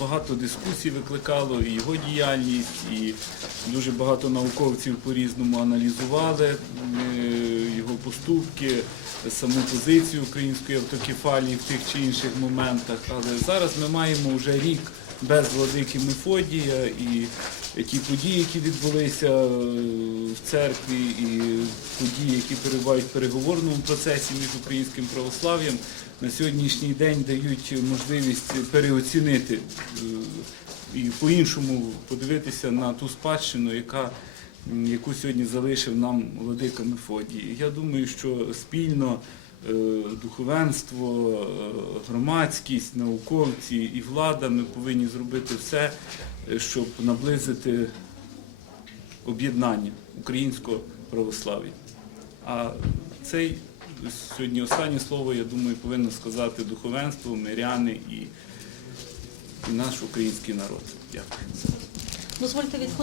багато дискусій викликало і його діяльність, і дуже багато науковців по-різному аналізували е, його поступки, саму позицію української автокефалії в тих чи інших моментах. Але зараз ми маємо вже рік без владики Мефодія і ті події, які відбулися е, в церкві, і події, які перебувають в переговорному процесі між українським православ'ям, на сьогоднішній день дають можливість переоцінити е, і по-іншому подивитися на ту спадщину, яка, яку сьогодні залишив нам владика Мефодій. Я думаю, що спільно духовенство, е, громадськість, науковці і влада ми повинні зробити все, е, щоб наблизити об'єднання українського православ'я. А цей сьогодні останнє слово, я думаю, повинно сказати духовенство, миряни і, і наш український народ. Дякую.